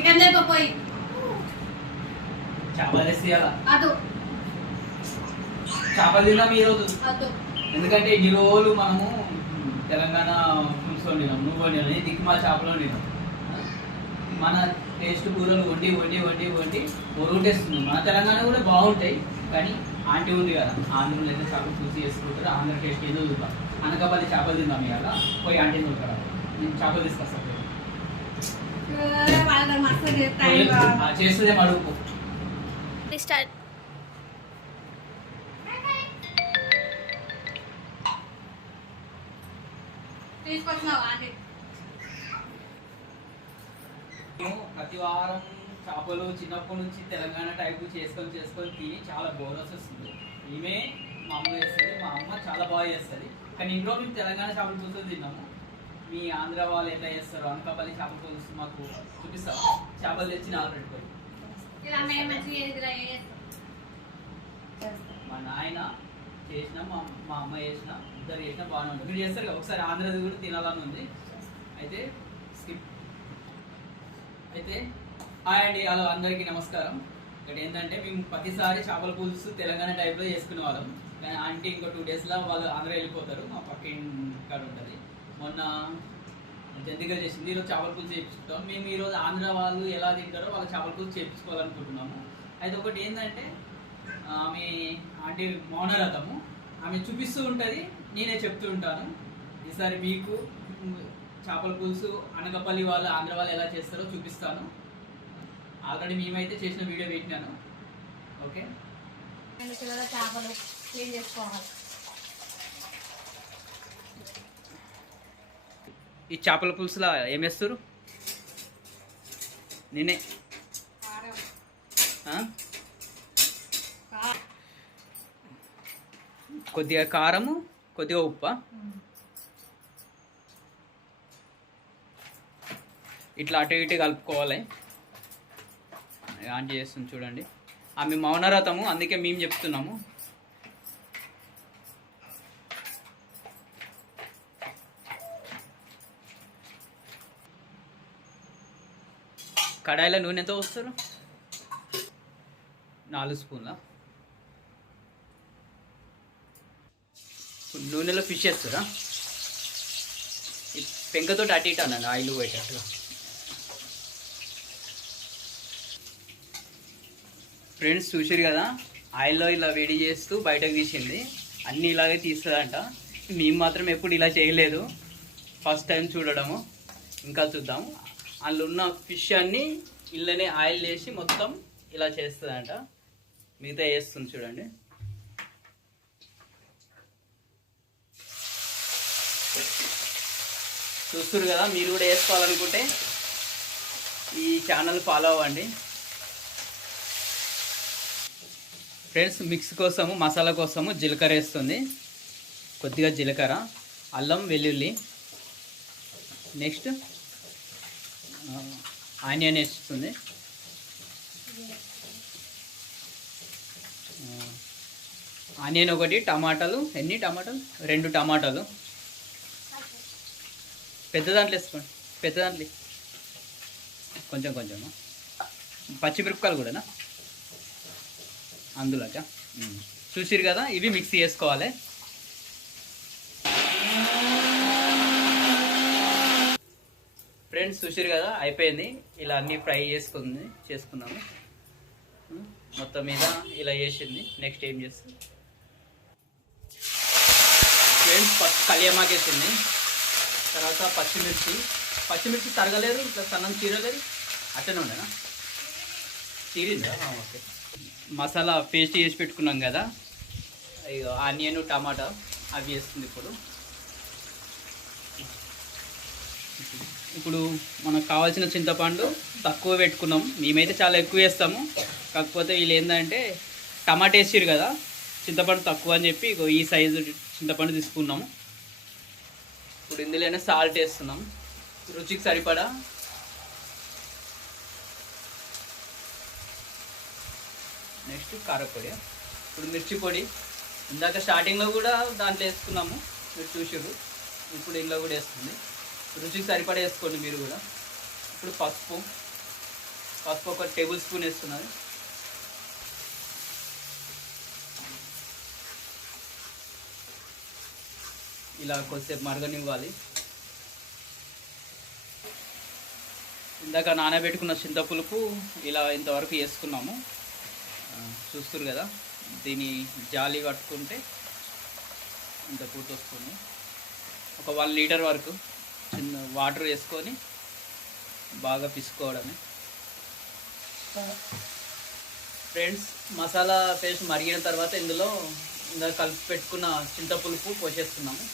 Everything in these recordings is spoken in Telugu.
చికెన్ లేకపోయి చేపలు వేస్తే అదు చేపలు తిన్నాం ఈరోజు. అదు ఎందుకంటే ఇన్ని రోజులు మనము తెలంగాణ పులుసు వండినాం, నువ్వు వండినాం, దిక్కుమా చేపలు వండినాం. మన టేస్ట్ కూరలు వండి వండి వండి వండి ఒరుగుటేస్తుంది. మన తెలంగాణ కూడా బాగుంటాయి, కానీ ఆంటీ ఉంది కదా, ఆంధ్రలో అయితే చేపలు పులుసు చేసుకుంటారు. ఆంధ్ర టేస్ట్ ఏదో చూద్దాం. అనకాపల్లి చేపలు తిన్నాం ఇవాళ, పోయి ఆంటీ చూస్తారా, నేను చేపలు తీసుకొస్తాను. చేస్తుందే అడుగు. ప్రతి వారం చేపలు చిన్నప్పటి నుంచి తెలంగాణ టైపు చేసుకొని చేసుకొని తిని చాలా బోనస్ వస్తుంది. ఈమె మా అమ్మ చేస్తుంది, మా అమ్మ చాలా బాగా చేస్తుంది. కానీ ఇంట్లో మేము తెలంగాణ చేపల పులుసు తిన్నాము. మీ ఆంధ్ర వాళ్ళు ఎట్లా చేస్తారు, అనకాపల్లి చేపల పులుసు మాకు చూపిస్తావా? చేపలు తెచ్చి నాలుగు పెట్టుకోండి. మా నాయన చేసిన, మా అమ్మ చేసిన, ఇద్దరు చేసిన బాగానే ఉంటుంది. మీరు చేస్తారు కదా, ఒకసారి ఆంధ్రది కూడా తినాలని ఉంది. అయితే స్కిప్. అయితే హాయ్ అండి, హలో అందరికీ నమస్కారం. ఇక్కడ ఏంటంటే మేము ప్రతిసారి చేపల పులుసు తెలంగాణ టైప్లో చేసుకునే వాళ్ళం. కానీ ఆంటీ ఇంకో 2 డేస్లో వాళ్ళు ఆంధ్ర వెళ్ళిపోతారు. మా పక్క ఇంటికాడ ఉంటుంది. మొన్న జంతికలు చేసింది, ఈరోజు చేపల పులుసు చేయించుకుంటాం. మేము ఈరోజు ఆంధ్ర వాళ్ళు ఎలా తింటారో వాళ్ళ చేపల పులుసు చేయించుకోవాలనుకుంటున్నాము. అయితే ఒకటి ఏంటంటే ఆమె ఆంటీ మౌనరథము, ఆమె చూపిస్తూ ఉంటుంది, నేనే చెప్తూ ఉంటాను. ఈసారి మీకు చేపల పులుసు అనకాపల్లి వాళ్ళు ఆంధ్ర వాళ్ళు ఎలా చేస్తారో చూపిస్తాను. ఆల్రెడీ మేమైతే చేసిన వీడియో పెట్టినాను. ఓకే, చేపలు క్లీన్ చేసుకోవాలి. ఈ చేపల పులుసులా ఏం వేస్తారు? నేనే కొద్దిగా కారము, కొద్దిగా ఉప్పు, ఇట్లా అటు ఇటు కలుపుకోవాలి. ఆంటీ చేస్తుంది చూడండి. ఆమె మౌనరథము, అందుకే మేము చెప్తున్నాము. కడాయిలో నూనె ఎంత పోస్తారు? 4 స్పూన్ల. నూనెలో ఫిష్ వేస్తారా? ఈ పెంకతో అటు ఇటు అన్నాను, ఆయిల్ పోయేటట్టుగా. ఫ్రెండ్స్ చూసారు కదా, ఆయిల్లో ఇలా వేడి చేస్తూ బయటకు తీసింది. అన్నీ ఇలాగే తీస్తుందంట. మేము మాత్రం ఎప్పుడు ఇలా చేయలేదు, ఫస్ట్ టైం చూడడము. ఇంకా చూద్దాము. అందులో ఉన్న ఫిష్ అన్నీ ఇళ్ళనే ఆయిల్ వేసి మొత్తం ఇలా చేస్తుందంట. మిగతా వేస్తుంది చూడండి. చూస్తారు కదా, మీరు కూడా వేసుకోవాలనుకుంటే ఈ ఛానల్ ఫాలో అవ్వండి. ఫ్రెండ్స్ మిక్స్ కోసము, మసాలా కోసము జీలకర్ర వేస్తుంది. కొద్దిగా జీలకర్ర, అల్లం వెల్లుల్లి, నెక్స్ట్ ఆనియన్ వేస్తుంది. ఆనియన్ ఒకటి, టమాటాలు ఎన్ని టమాటాలు? 2 టమాటాలు. పెద్ద దాంట్లో వేసుకోండి, పెద్ద దాంట్లో కొంచెం కొంచెం. పచ్చిమిరపకాయలు కూడానా అందులోక? చూసిరు కదా, ఇవి మిక్సీ చేసుకోవాలి. ఫ్రెండ్స్ చూసిరు కదా, అయిపోయింది. ఇలా అన్నీ ఫ్రై చేసుకున్నాము. మొత్తం మీద ఇలా చేసింది. నెక్స్ట్ ఏం చేస్తుంది ఫ్రెండ్స్? ఫస్ట్ కలియమాకు వేసింది, తర్వాత పచ్చిమిర్చి తరగలేరు, ఇట్లా సన్నం చీరలేరు, అట్లనే ఉండేనా? చీరిందా? ఓకే. మసాలా పేస్ట్ చేసి పెట్టుకున్నాం కదా, ఆనియన్ టమాటా అవి వేస్తుంది. ఇప్పుడు మనకు కావాల్సిన చింతపండు తక్కువ పెట్టుకున్నాం. మేమైతే చాలా ఎక్కువ వేస్తాము. కాకపోతే వీళ్ళు ఏంటంటే టమాటా వేసిరు కదా, చింతపండు తక్కువ అని చెప్పి ఈ సైజు చింతపండు తీసుకున్నాము. ఇప్పుడు ఇందులోనే సాల్ట్ వేస్తున్నాం, రుచికి సరిపడా. నెక్స్ట్ కారపొడి, ఇప్పుడు మిర్చి పొడి. ఇందాక స్టార్టింగ్లో కూడా దాంట్లో వేసుకున్నాము, మీరు చూసారు. ఇప్పుడు ఇందులో కూడా వేస్తుంది. రుచికి సరిపడా వేసుకోండి మీరు కూడా. ఇప్పుడు పసుపు, పసుపు 1 టేబుల్ స్పూన్ వేస్తున్నాను. ఇలా కొద్దిసేపు మరగనివ్వాలి. ఇందాక నానబెట్టుకున్న చింతపులుపు ఇలా ఇంతవరకు వేసుకున్నాము. చూస్తారు కదా, దీని జాలి పట్టుకుంటే ఇంత పూట వస్తుంది. ఒక 1 లీటర్ వరకు చిన్న వాటర్ వేసుకొని బాగా పిసుకోవడమే. ఫ్రెండ్స్, మసాలా పేస్ట్ మరిగిన తర్వాత ఇందులో ఇందాక కలిపి పెట్టుకున్న చింతపులుపు పోసేస్తున్నాము.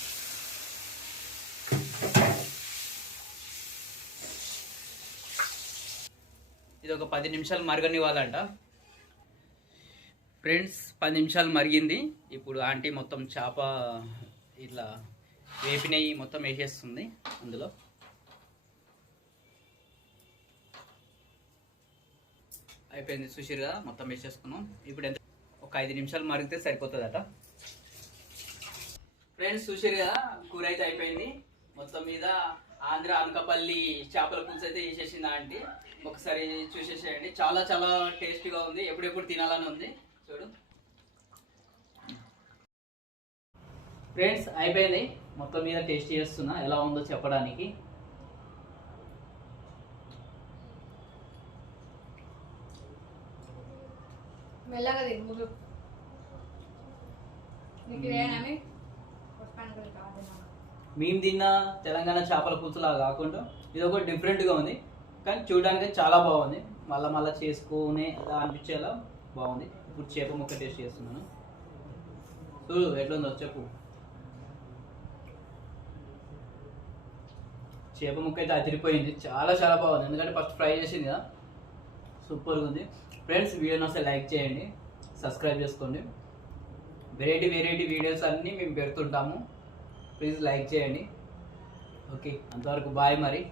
ఇది ఒక 10 నిమిషాలు మరగనివ్వాలంట. ఫ్రెండ్స్, 10 నిమిషాలు మరిగింది. ఇప్పుడు ఆంటీ మొత్తం చేప ఇట్లా వేపినవి మొత్తం వేసేస్తుంది అందులో. అయిపోయింది, చూసిరు కదా, మొత్తం వేసేసుకున్నాం. ఇప్పుడు ఎంత ఒక 5 నిమిషాలు మరిగితే సరిపోతుందట. ఫ్రెండ్స్, చూసిరు కదా, కూర అయితే అయిపోయింది. మొత్తం మీద ఆంధ్ర అనకాపల్లి చేపల పులుసు అయితే వేసేసింది ఆంటీ. ఒకసారి చూసేసేయండి, చాలా చాలా టేస్టీగా ఉంది. ఎప్పుడెప్పుడు తినాలని ఉంది. చూడు ఫ్రెండ్స్, అయిపోయింది. మొత్తం మీద టేస్ట్ చేస్తున్నా, ఎలా ఉందో చెప్పడానికి. మెల్లగా తిరుగులు మేము తిన్న తెలంగాణ చేపల పులుసులా కాకుండా ఇది ఒక డిఫరెంట్గా ఉంది, కానీ చూడడానికి చాలా బాగుంది. మళ్ళా చేసుకునే అలా అనిపించేలా బాగుంది. ఇప్పుడు చేప ముక్క టేస్ట్ చేస్తున్నాను. చూడు ఎట్లుందో చెప్పు. చేప ముక్క అయితే అదిరిపోయింది, చాలా చాలా బాగుంది. ఎందుకంటే ఫస్ట్ ఫ్రై చేసింది కదా, సూపర్గా ఉంది. ఫ్రెండ్స్, వీడియోని అసలు లైక్ చేయండి, సబ్స్క్రైబ్ చేసుకోండి. వెరైటీ వీడియోస్ అన్నీ మేము పెడుతుంటాము. ప్లీజ్ లైక్ చేయండి. ఓకే, అంతవరకు బాయ్ మరి.